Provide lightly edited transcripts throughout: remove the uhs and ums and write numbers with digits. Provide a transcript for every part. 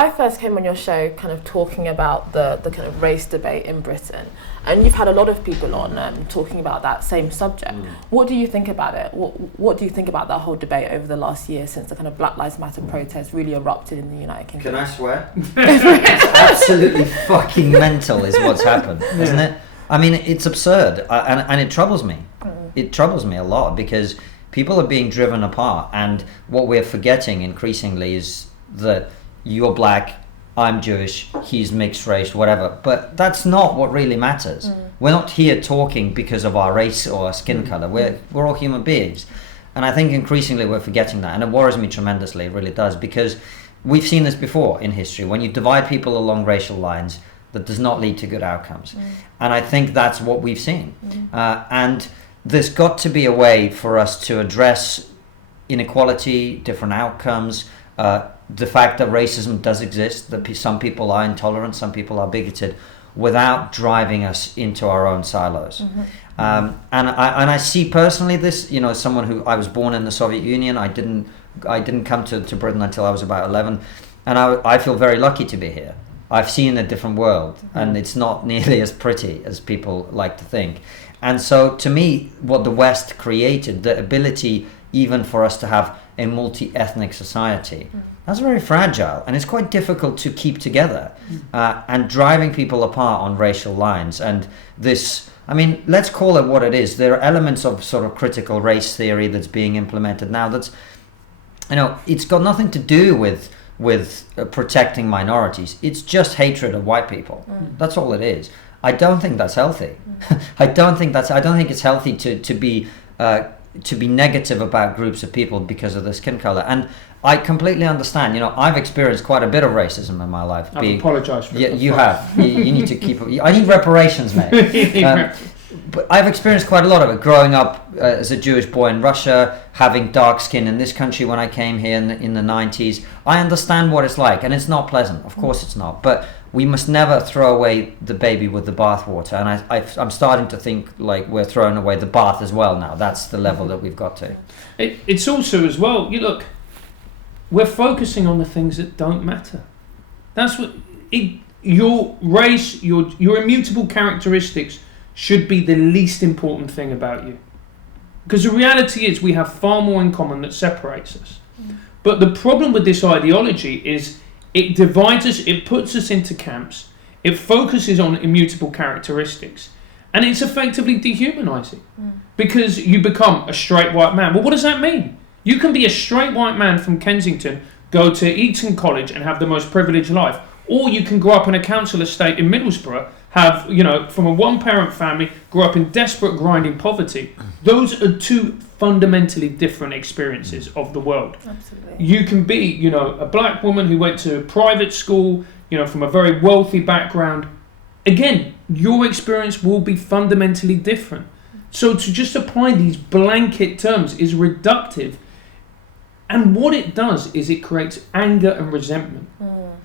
I first came on your show kind of talking about the kind of race debate in Britain, and you've had a lot of people on talking about that same subject. What do you think about it? What do you think about that whole debate over the last year since the kind of Black Lives Matter protests really erupted in the United Kingdom? Can I swear? It's absolutely fucking mental is what's happened, isn't it? I mean, it's absurd, and it troubles me. It troubles me a lot because people are being driven apart, and what we're forgetting increasingly is that you're black, I'm Jewish, he's mixed race, whatever. But that's not what really matters. We're not here talking because of our race or our skin color. We're all human beings. And I think increasingly we're forgetting that. And it worries me tremendously, it really does, because we've seen this before in history. When you divide people along racial lines, that does not lead to good outcomes. And I think that's what we've seen. And there's got to be a way for us to address inequality, different outcomes, the fact that racism does exist, that some people are intolerant, some people are bigoted, without driving us into our own silos. And I see personally this, as someone who, I was born in the Soviet Union, I didn't come to Britain until I was about 11, and I feel very lucky to be here. I've seen a different world, and it's not nearly as pretty as people like to think. And so to me, what the West created, the ability even for us to have a multi-ethnic society, that's very fragile, and it's quite difficult to keep together, and driving people apart on racial lines. And this, I mean, let's call it what it is. There are elements of sort of critical race theory that's being implemented now that's, it's got nothing to do with protecting minorities. It's just hatred of white people. That's all it is. I don't think that's healthy. I don't think it's healthy to be negative about groups of people because of their skin color. And I completely understand. I've experienced quite a bit of racism in my life. I apologise for it. You have. You need to keep it. I need reparations, mate. But I've experienced quite a lot of it growing up as a Jewish boy in Russia, having dark skin in this country when I came here in the 90s. I understand what it's like, and it's not pleasant. Of course it's not. But we must never throw away the baby with the bathwater. And I'm starting to think like we're throwing away the bath as well now. That's the level that we've got to. It's also as well, we're focusing on the things that don't matter. That's what your race, your immutable characteristics should be the least important thing about you. Because the reality is we have far more in common that separates us. But the problem with this ideology is it divides us, it puts us into camps, it focuses on immutable characteristics, and it's effectively dehumanizing. Because you become a straight white man. Well, what does that mean? You can be a straight white man from Kensington, go to Eton College and have the most privileged life. Or you can grow up in a council estate in Middlesbrough, have, from a one-parent family, grow up in desperate, grinding poverty. Those are two fundamentally different experiences of the world. Absolutely. You can be, a black woman who went to private school, from a very wealthy background. Again, your experience will be fundamentally different. So to just apply these blanket terms is reductive. And what it does is it creates anger and resentment.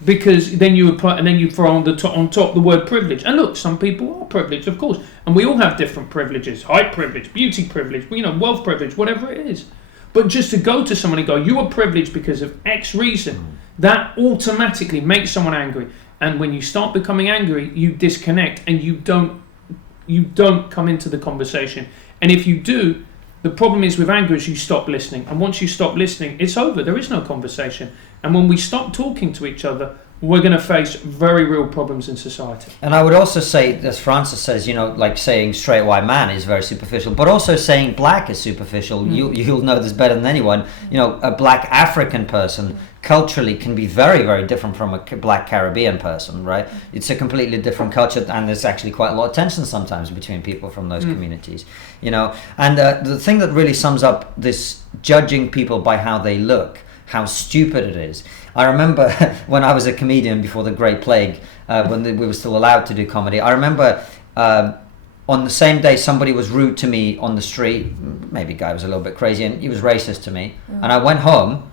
Because then you apply, and then you throw on top the word privilege. And look, some people are privileged, of course, and we all have different privileges: height privilege, beauty privilege, wealth privilege, whatever it is. But just to go to someone and go, "You are privileged because of X reason," that automatically makes someone angry. And when you start becoming angry, you disconnect and you don't come into the conversation. And if you do, the problem is with anger is you stop listening. And once you stop listening, it's over. There is no conversation. And when we stop talking to each other, we're going to face very real problems in society. And I would also say, as Francis says, like saying straight white man is very superficial, but also saying black is superficial. You'll know this better than anyone. A black African person culturally can be very, very different from a black Caribbean person, right? It's a completely different culture, and there's actually quite a lot of tension sometimes between people from those communities, And the thing that really sums up this judging people by how they look, how stupid it is. I remember when I was a comedian before the Great Plague, when we were still allowed to do comedy, I remember on the same day somebody was rude to me on the street. Maybe the guy was a little bit crazy, and he was racist to me. And I went home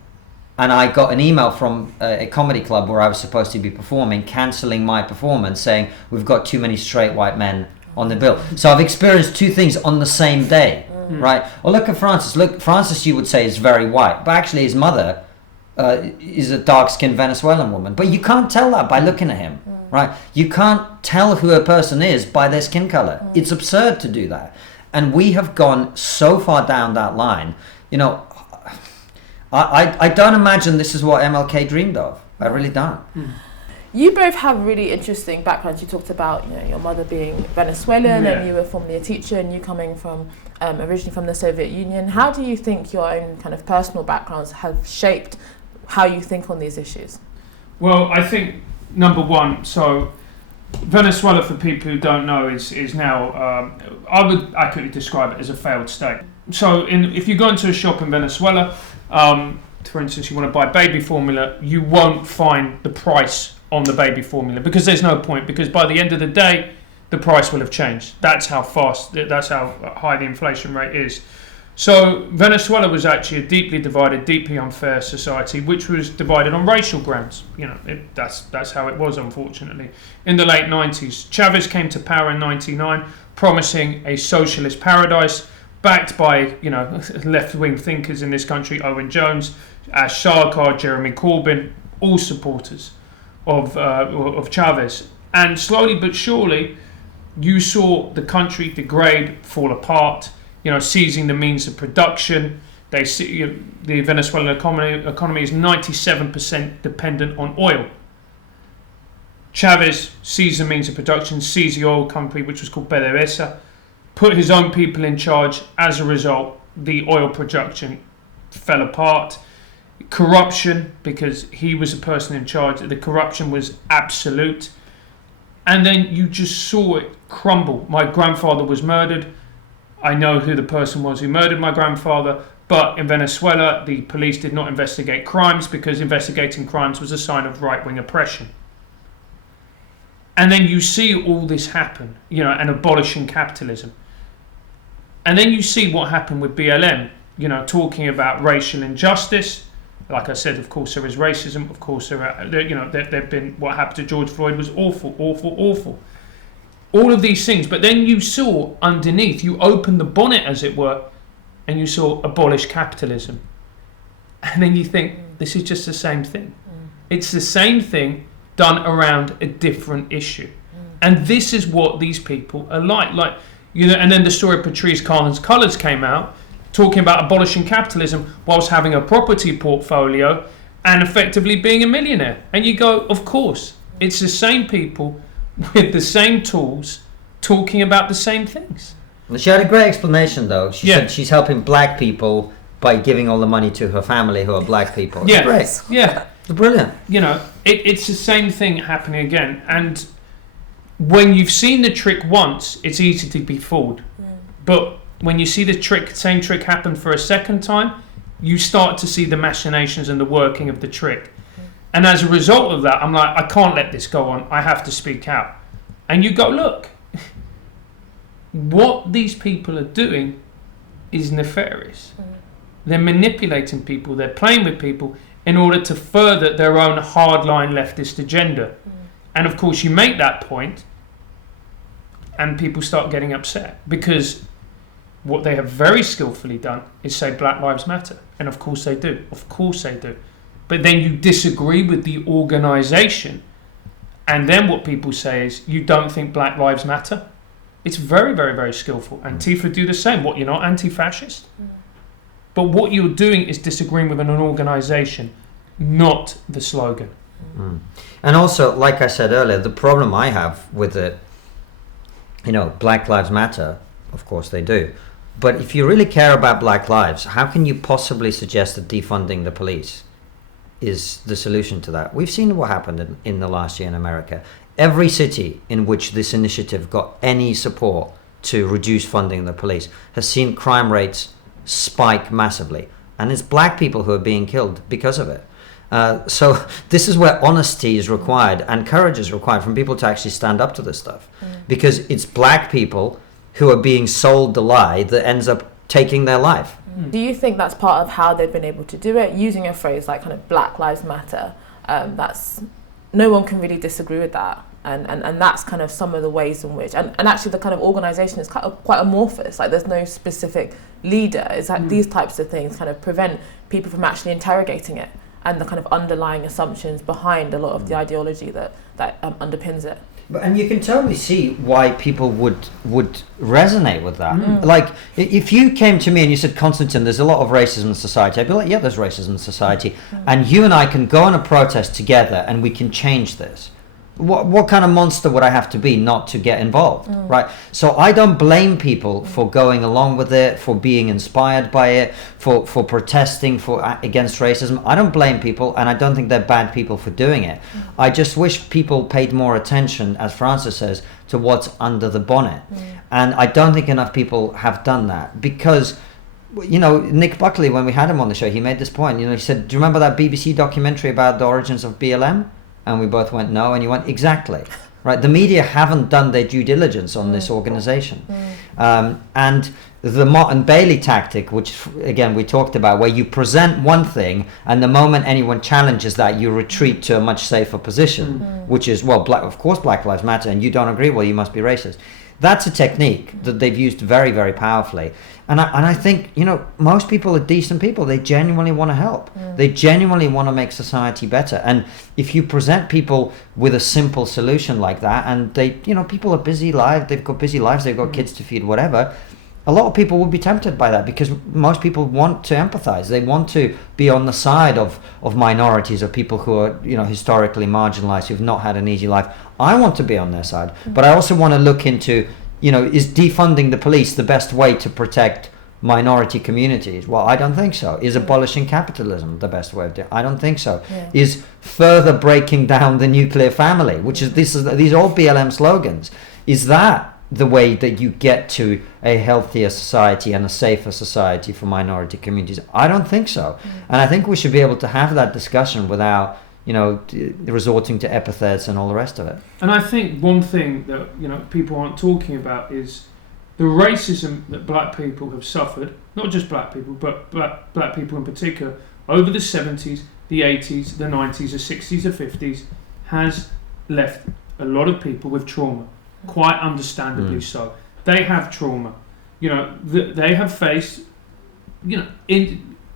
and I got an email from a comedy club where I was supposed to be performing, cancelling my performance, saying we've got too many straight white men on the bill. So I've experienced two things on the same day. Right? Well, look at Francis. Francis, you would say, is very white, but actually his mother is a dark-skinned Venezuelan woman. But you can't tell that by looking at him, right? You can't tell who a person is by their skin color. It's absurd to do that. And we have gone so far down that line. You know, I don't imagine this is what MLK dreamed of. I really don't. You both have really interesting backgrounds. You talked about, you know, your mother being Venezuelan and you were formerly a teacher, and you coming from originally from the Soviet Union. How do you think your own kind of personal backgrounds have shaped how you think on these issues? Well, I think number one, so Venezuela, for people who don't know, is now I would accurately describe it as a failed state. So if you go into a shop in Venezuela, for instance, you want to buy baby formula, you won't find the price on the baby formula because there's no point, because by the end of the day the price will have changed. That's how high the inflation rate is. So Venezuela was actually a deeply divided, deeply unfair society, which was divided on racial grounds. You know, that's how it was, unfortunately. In the late 90s, Chavez came to power in 99, promising a socialist paradise, backed by, you know, left-wing thinkers in this country, Owen Jones, Ash Sarkar, Jeremy Corbyn, all supporters of Chavez. And slowly but surely, you saw the country degrade, fall apart, you know, seizing the means of production. They see, you know, the Venezuelan economy is 97% dependent on oil. Chavez seized the means of production, seized the oil company, which was called PDVSA, put his own people in charge. As a result, the oil production fell apart. Corruption, because he was a person in charge, the corruption was absolute. And then you just saw it crumble. My grandfather was murdered. I know who the person was who murdered my grandfather, but in Venezuela, the police did not investigate crimes because investigating crimes was a sign of right-wing oppression. And then you see all this happen, you know, and abolishing capitalism. And then you see what happened with BLM, you know, talking about racial injustice. Like I said, of course, there is racism. Of course, there've been, what happened to George Floyd was awful, awful, awful. All of these things. But then you saw underneath, you opened the bonnet, as it were, and you saw abolish capitalism. And then you think, this is just the same thing. It's the same thing done around a different issue. And this is what these people are like, you know. And then the story of Patrisse Cullors came out, talking about abolishing capitalism whilst having a property portfolio and effectively being a millionaire. And you go, of course, it's the same people with the same tools talking about the same things. She had a great explanation, though. She said she's helping black people by giving all the money to her family who are black people. It's great. Yeah. It's brilliant. You know, it's the same thing happening again. And when you've seen the trick once, it's easy to be fooled. But when you see the same trick happen for a second time, you start to see the machinations and the working of the trick. And as a result of that, I'm like, I can't let this go on. I have to speak out. And you go, look, what these people are doing is nefarious. They're manipulating people. They're playing with people in order to further their own hardline leftist agenda. And of course, you make that point and people start getting upset, because what they have very skillfully done is say Black Lives Matter. And of course they do. Of course they do. But then you disagree with the organisation. And then what people say is, you don't think Black Lives Matter? It's very, very, very skillful. Antifa do the same. What, you're not anti-fascist? But what you're doing is disagreeing with an organisation, not the slogan. And also, like I said earlier, the problem I have with it, you know, Black Lives Matter, of course they do. But if you really care about black lives, how can you possibly suggest that defunding the police is the solution to that? We've seen what happened in the last year in America. Every city in which this initiative got any support to reduce funding the police has seen crime rates spike massively. And it's black people who are being killed because of it. So this is where honesty is required and courage is required from people to actually stand up to this stuff. Because it's black people who are being sold the lie that ends up taking their life. Do you think that's part of how they've been able to do it, using a phrase like kind of Black Lives Matter? That's, no one can really disagree with that, and that's kind of some of the ways in which, and actually the kind of organisation is quite amorphous, like there's no specific leader. It's like these types of things kind of prevent people from actually interrogating it and the kind of underlying assumptions behind a lot of the ideology that underpins it. And you can totally see why people would resonate with that. Like, if you came to me and you said, Konstantin, there's a lot of racism in society, I'd be like, yeah, there's racism in society. And you and I can go on a protest together and we can change this. What kind of monster would I have to be not to get involved, right? So I don't blame people for going along with it, for being inspired by it, for protesting against racism. I don't blame people, and I don't think they're bad people for doing it. I just wish people paid more attention, as Francis says, to what's under the bonnet. And I don't think enough people have done that, because Nick Buckley, when we had him on the show, he made this point. He said, do you remember that BBC documentary about the origins of BLM? And we both went, no. And you went, exactly. Right? The media haven't done their due diligence on this organization. And the Martin Bailey tactic, which, again, we talked about, where you present one thing, and the moment anyone challenges that, you retreat to a much safer position, which is, well, of course Black Lives Matter, and you don't agree, well, you must be racist. That's a technique that they've used very, very powerfully. And I think, most people are decent people. They genuinely want to help. They genuinely want to make society better. And if you present people with a simple solution like that, and people are busy lives, they've got busy lives, they've got kids to feed, whatever, a lot of people will be tempted by that, because most people want to empathize. They want to be on the side of minorities, of people who are, historically marginalized, who've not had an easy life. I want to be on their side, but I also want to look into, is defunding the police the best way to protect minority communities? Well, I don't think so. Is abolishing capitalism the best way of doing it? I don't think so. Yeah. Is further breaking down the nuclear family, these are all BLM slogans. Is that the way that you get to a healthier society and a safer society for minority communities? I don't think so. And I think we should be able to have that discussion without resorting to epithets and all the rest of it. And I think one thing that people aren't talking about is the racism that black people have suffered, not just black people, but black people in particular, over the 70s, the 80s, the 90s, the 60s, the 50s, has left a lot of people with trauma, quite understandably so. They have trauma. They have faced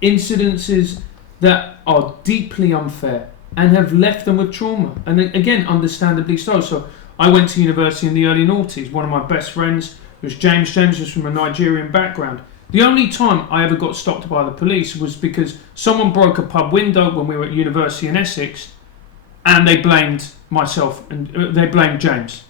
incidences that are deeply unfair and have left them with trauma, and again, understandably so. So I went to university in the early noughties. One of my best friends was James. James was from a Nigerian background. The only time I ever got stopped by the police was because someone broke a pub window when we were at university in Essex, and they blamed myself and they blamed James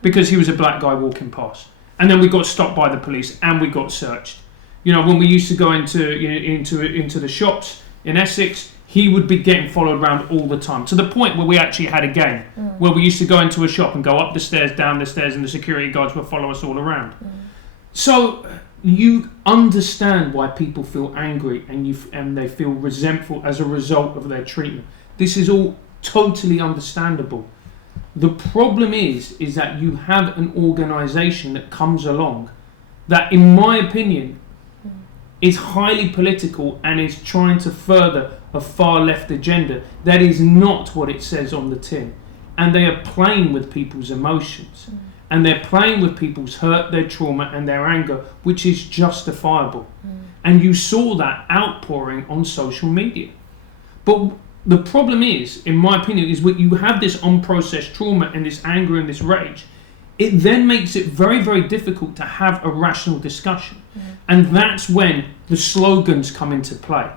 because he was a black guy walking past. And then we got stopped by the police and we got searched. When we used to go into the shops in Essex, he would be getting followed around all the time, to the point where we actually had a game where we used to go into a shop and go up the stairs, down the stairs, and the security guards would follow us all around. So you understand why people feel angry and they feel resentful as a result of their treatment. This is all totally understandable. The problem is that you have an organisation that comes along that, in my opinion, is highly political and is trying to further a far left agenda. That is not what it says on the tin. And they are playing with people's emotions. And they're playing with people's hurt, their trauma and their anger, which is justifiable. And you saw that outpouring on social media. But the problem is, in my opinion, is when you have this unprocessed trauma and this anger and this rage, it then makes it very, very difficult to have a rational discussion. And that's when the slogans come into play.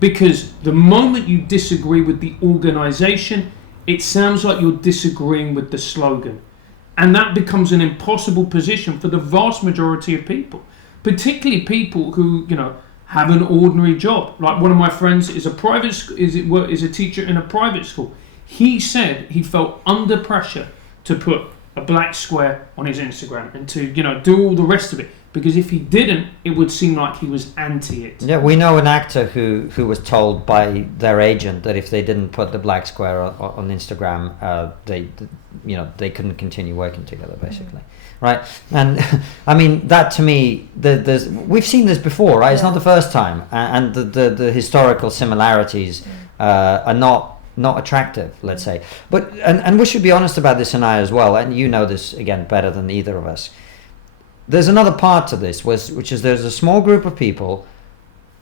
Because the moment you disagree with the organisation, it sounds like you're disagreeing with the slogan. And that becomes an impossible position for the vast majority of people, particularly people who, have an ordinary job. Like one of my friends is a teacher in a private school. He said he felt under pressure to put a black square on his Instagram and to, do all the rest of it. Because if he didn't, it would seem like he was anti it. Yeah, we know an actor who was told by their agent that if they didn't put the black square on Instagram, they couldn't continue working together, basically. Right? And I mean, that to me, we've seen this before, right? It's not the first time, and the historical similarities are not attractive, let's say. But and we should be honest about this, Inaya, as well. And you know this again better than either of us. There's another part to this, which is there's a small group of people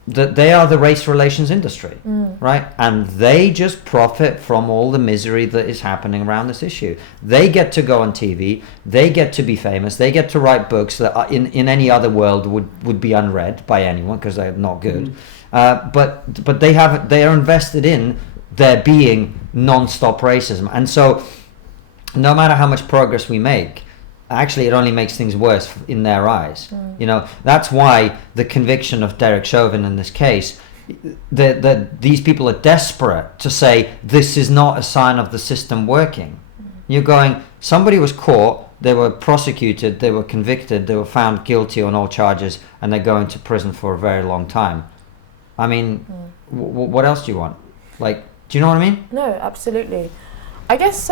they are the race relations industry, right? And they just profit from all the misery that is happening around this issue. They get to go on TV, they get to be famous, they get to write books that are in any other world would be unread by anyone because they're not good. But they are invested in there being non-stop racism. And so no matter how much progress we make, actually it only makes things worse in their eyes. You know, that's why the conviction of Derek Chauvin in this case, these people are desperate to say this is not a sign of the system working. You're going, somebody was caught, they were prosecuted, they were convicted, they were found guilty on all charges, and they're going to prison for a very long time. I mean, what else do you want? Like, do you know what I mean? No, absolutely. I guess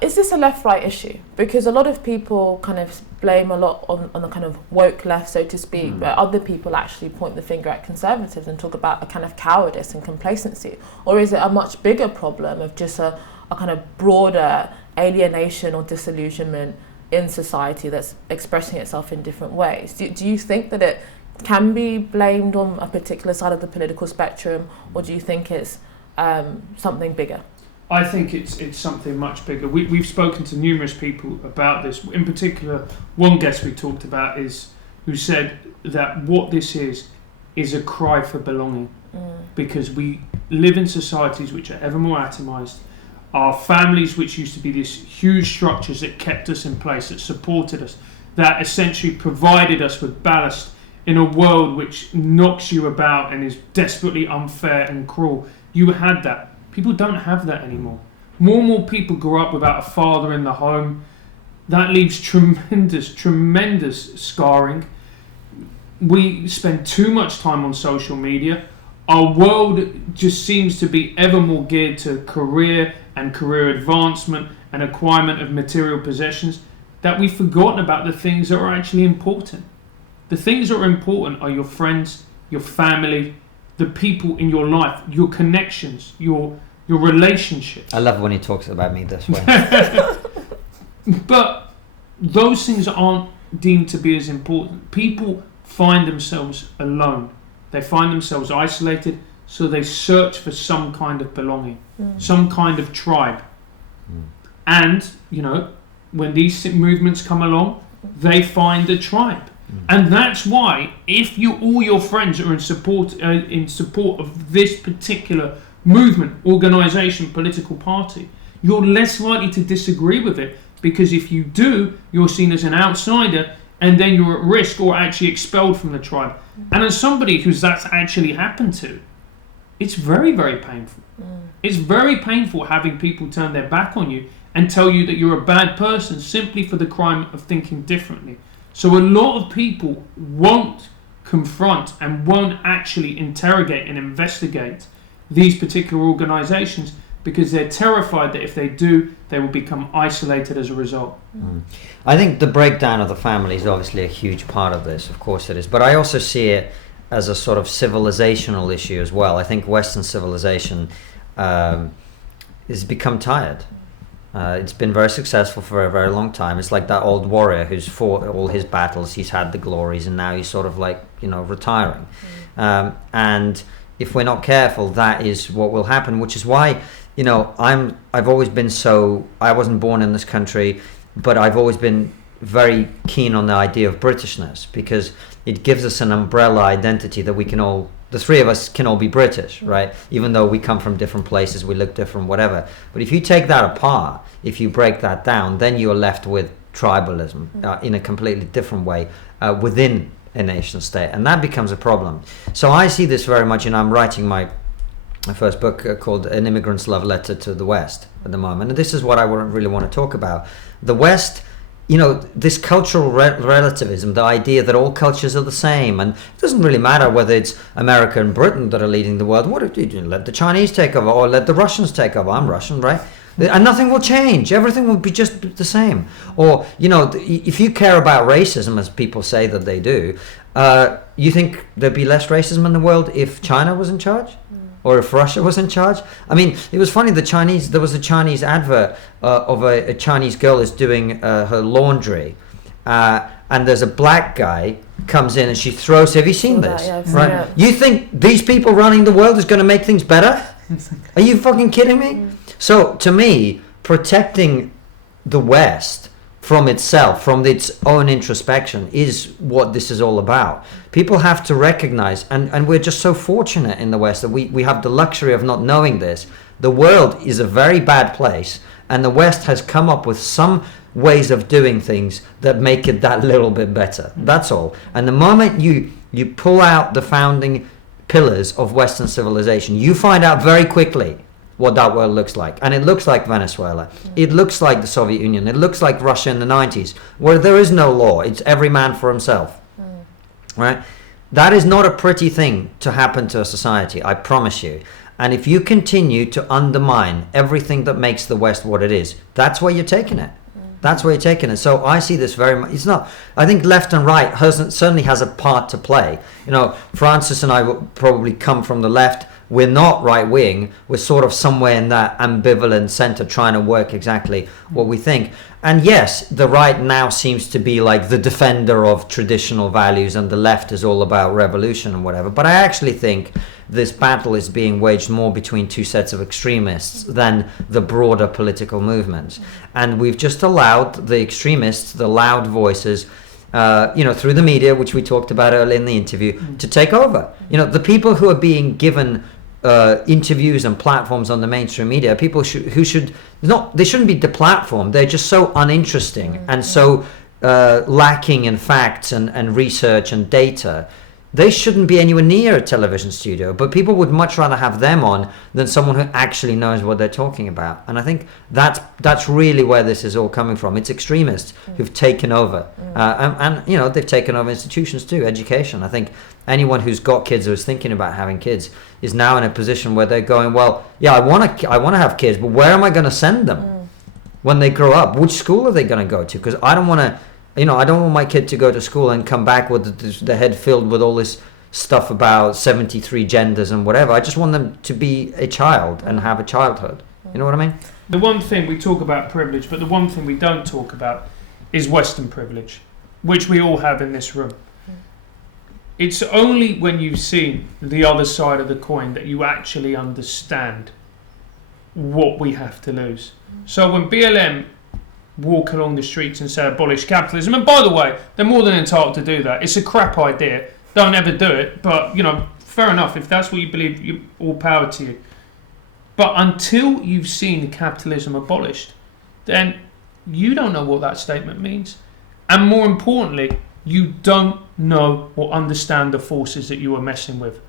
is this a left-right issue? Because a lot of people kind of blame a lot on the kind of woke left, so to speak, but other people actually point the finger at conservatives and talk about a kind of cowardice and complacency. Or is it a much bigger problem of just a kind of broader alienation or disillusionment in society that's expressing itself in different ways? Do you think that it can be blamed on a particular side of the political spectrum, or do you think it's something bigger? I think it's something much bigger. We've spoken to numerous people about this. In particular, one guest we talked about who said that what this is a cry for belonging, because we live in societies which are ever more atomised. Our families, which used to be these huge structures that kept us in place, that supported us, that essentially provided us with ballast in a world which knocks you about and is desperately unfair and cruel. You had that. People don't have that anymore. More and more people grow up without a father in the home. That leaves tremendous scarring. We spend too much time on social media. Our world just seems to be ever more geared to career and career advancement and acquirement of material possessions, that we've forgotten about the things that are actually important. The things that are important are your friends, your family, the people in your life, your connections, your relationships. I love when he talks about me this way. But those things aren't deemed to be as important. People find themselves alone. They find themselves isolated, so they search for some kind of belonging, some kind of tribe. And, you know, when these movements come along, they find a tribe. And that's why, if all your friends are in support of this particular movement, organisation, political party, you're less likely to disagree with it, because if you do, you're seen as an outsider, and then you're at risk or actually expelled from the tribe. And as somebody that's actually happened to, it's very, very painful. It's very painful having people turn their back on you and tell you that you're a bad person simply for the crime of thinking differently. So a lot of people won't confront and won't actually interrogate and investigate these particular organisations, because they're terrified that if they do, they will become isolated as a result. I think the breakdown of the family is obviously a huge part of this, of course it is, but I also see it as a sort of civilizational issue as well. I think Western civilization has become tired. It's been very successful for a very long time. It's like that old warrior who's fought all his battles, he's had the glories, and now he's sort of like, you know, retiring. And if we're not careful, that is what will happen, which is why, you know, I've always been I wasn't born in this country, but I've always been very keen on the idea of Britishness, because it gives us an umbrella identity that we can all, the three of us can all be British, right? Even though we come from different places, we look different, whatever. But if you take that apart, if you break that down, then you're left with tribalism in a completely different way within a nation state, and that becomes a problem. So I see this very much, and I'm writing my first book called An Immigrant's Love Letter to the West at the moment, and this is what I really want to talk about. The West, you know, this cultural relativism, the idea that all cultures are the same, and it doesn't really matter whether it's America and Britain that are leading the world. What if you let the Chinese take over, or let the Russians take over? I'm Russian, right? And nothing will change. Everything will be just the same. Or, you know, if you care about racism, as people say that they do, you think there'd be less racism in the world if China was in charge? Or if Russia was in charge? I mean, it was funny, there was a Chinese advert of a Chinese girl is doing her laundry, and there's a black guy comes in and she throws. Have you seen Saw that, this? yeah, I've seen Right? it. You think these people running the world is going to make things better? Are you fucking kidding me? So to me, protecting the West from itself, from its own introspection, is what this is all about. People have to recognize, and we're just so fortunate in the West that we have the luxury of not knowing this. The world is a very bad place, and the West has come up with some ways of doing things that make it that little bit better. That's all. And the moment you pull out the founding pillars of Western civilization, you find out very quickly what that world looks like. And it looks like Venezuela. It looks like the Soviet Union. It looks like Russia in the 90s, where there is no law. It's every man for himself. Right? That is not a pretty thing to happen to a society, I promise you. And if you continue to undermine everything that makes the West what it is, that's where you're taking it. That's where you're taking it. So I see this very much. It's not. I think left and right certainly has a part to play. You know, Francis and I will probably come from the left. We're not right wing. We're sort of somewhere in that ambivalent center, trying to work exactly what we think. And yes, the right now seems to be like the defender of traditional values, and the left is all about revolution and whatever. But I actually think this battle is being waged more between two sets of extremists than the broader political movements. And we've just allowed the extremists, the loud voices, through the media, which we talked about earlier in the interview, to take over. You know, the people who are being given interviews and platforms on the mainstream media, people they shouldn't be deplatformed. They're just so uninteresting and so lacking in facts and research and data. They shouldn't be anywhere near a television studio, but people would much rather have them on than someone who actually knows what they're talking about. And I think that's really where this is all coming from. It's extremists who've taken over, and they've taken over institutions too, education. I think anyone who's got kids or is thinking about having kids is now in a position where they're going, well, yeah, I want to have kids, but where am I going to send them when they grow up? Which school are they going to go to? Because I don't want to. I don't want my kid to go to school and come back with the head filled with all this stuff about 73 genders and whatever. I just want them to be a child and have a childhood. You know what I mean? The one thing we talk about privilege, but the one thing we don't talk about is Western privilege, which we all have in this room. It's only when you've seen the other side of the coin that you actually understand what we have to lose. So when BLM walk along the streets and say abolish capitalism, and by the way, they're more than entitled to do that. It's a crap idea. Don't ever do it. But fair enough. If that's what you believe, all power to you. But until you've seen capitalism abolished, then you don't know what that statement means. And more importantly, you don't know or understand the forces that you are messing with.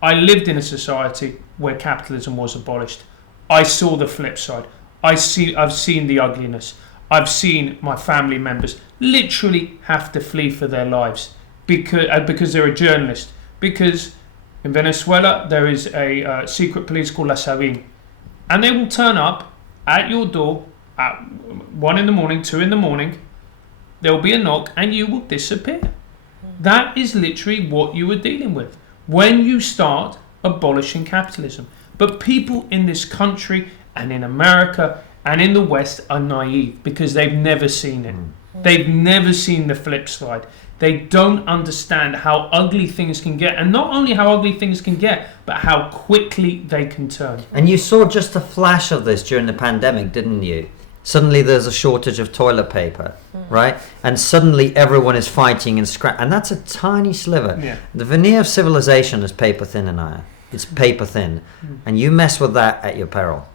I lived in a society where capitalism was abolished. I saw the flip side. I've seen the ugliness. I've seen my family members literally have to flee for their lives because they're a journalist. Because in Venezuela there is a secret police called La Sabine, and they will turn up at your door at 1 a.m, 2 a.m. There will be a knock and you will disappear. That is literally what you are dealing with when you start abolishing capitalism. But people in this country and in America and in the West are naive because they've never seen it. They've never seen the flip side. They don't understand how ugly things can get, and not only how ugly things can get, but how quickly they can turn. And you saw just a flash of this during the pandemic, didn't you? Suddenly there's a shortage of toilet paper, right? And suddenly everyone is fighting and and that's a tiny sliver. Yeah. The veneer of civilization is paper thin, Inaya. It's paper thin. And you mess with that at your peril.